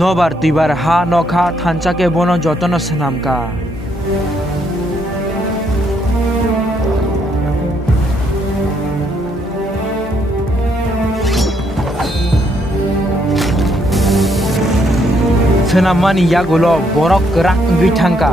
Nobar tuibar ha nokha thanchake bono jotono senamka. Senamani yagulo borok kerak ngui thangka.